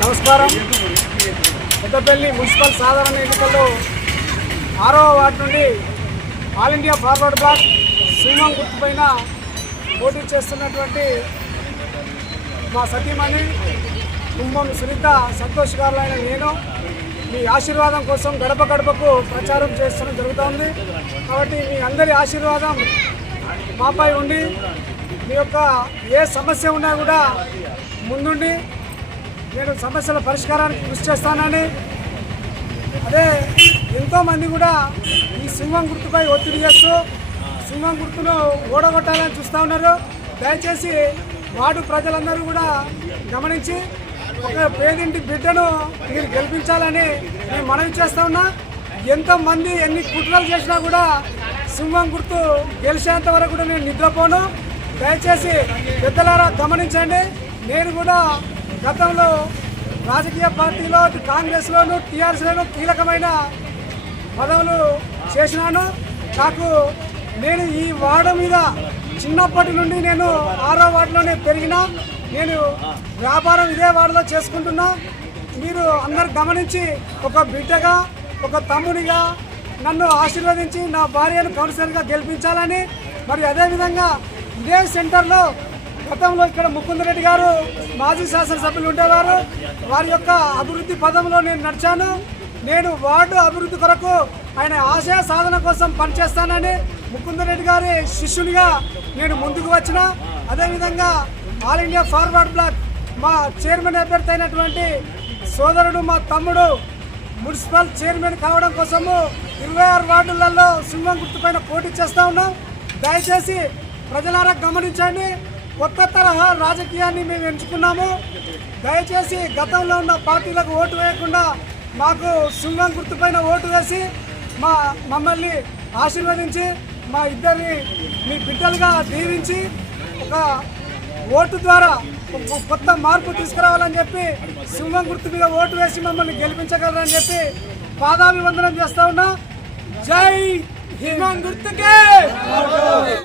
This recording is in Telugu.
నమస్కారం. పెద్దపల్లి మున్సిపల్ సాధారణ ఎన్నికల్లో 6వ వార్డు నుండి ఆల్ ఇండియా ఫార్వర్డ్ బ్లాక్ సింహం గుర్తుపైన పోటీ చేస్తున్నటువంటి మా సతీమణి కుంభం సునీత సంతోష్ గారులైన నేను మీ ఆశీర్వాదం కోసం గడప గడపకు ప్రచారం చేస్తడం జరుగుతుంది. కాబట్టి మీ అందరి ఆశీర్వాదం మాపై ఉండి మీ యొక్క ఏ సమస్య ఉన్నా కూడా ముందుండి నేను సమస్యల పరిష్కారానికి కృషి చేస్తానని, అదే ఎంతోమంది కూడా ఈ సింహం గుర్తుపై ఒత్తిడి చేస్తూ సింహం గుర్తును ఓడగొట్టాలని చూస్తూ ఉన్నారు. దయచేసి వార్డు ప్రజలందరూ కూడా గమనించి ఒక పేదింటి బిడ్డను మీరు గెలిపించాలని నేను మనవి చేస్తా ఉన్నా. ఎంతమంది ఎన్ని కుట్రలు చేసినా కూడా సింహం గుర్తు గెలిచేంత వరకు కూడా నేను నిద్రపోను. దయచేసి పెద్దలారా గమనించండి. నేను కూడా గతంలో రాజకీయ పార్టీలో కాంగ్రెస్లోను టీఆర్ఎస్లోను కీలకమైన పదవులు చేసినాను. నేను ఈ వార్డు మీద చిన్నప్పటి నుండి నేను 6వ వార్డులోనే పెరిగినా. నేను వ్యాపారం ఇదే వార్డులో చేసుకుంటున్నా. మీరు అందరు గమనించి ఒక బిడ్డగా ఒక తమ్ముడిగా నన్ను ఆశీర్వదించి నా భార్యను కౌన్సిలర్గా గెలిపించాలని, మరి అదేవిధంగా ఇదే సెంటర్లో గతంలో ఇక్కడ ముకుందరెడ్డి గారు మాజీ శాసనసభ్యులు ఉండేవారు. వారి యొక్క అభివృద్ధి పదంలో నేను నడిచాను. నేను వార్డు అభివృద్ధి కొరకు ఆయన ఆశయ సాధన కోసం పనిచేస్తానని ముకుందరెడ్డి గారి శిష్యునిగా నేను ముందుకు వచ్చిన. అదేవిధంగా ఆల్ ఇండియా ఫార్వర్డ్ బ్లాక్ మా చైర్మన్ అభ్యర్థి అయినటువంటి సోదరుడు మా తమ్ముడు మున్సిపల్ చైర్మన్ కావడం కోసము 26 వార్డులలో సింహం గుర్తుపైన పోటీ చేస్తూ ఉన్నాం. దయచేసి ప్రజలారా గమనించండి. కొత్త తరహా రాజకీయాన్ని మేము ఎంచుకున్నాము. దయచేసి గతంలో ఉన్న పార్టీలకు ఓటు వేయకుండా మాకు సింహం గుర్తుపైన ఓటు వేసి మమ్మల్ని ఆశీర్వదించి మా ఇద్దరిని మీ బిడ్డలుగా దీవించి ఒక ఓటు ద్వారా కొత్త మార్పు తీసుకురావాలని చెప్పి సింహం గుర్తు మీద ఓటు వేసి మమ్మల్ని గెలిపించగలరని చెప్పి పాదాభివందనం చేస్తా ఉన్నా. జై సింహం గుర్తుకే.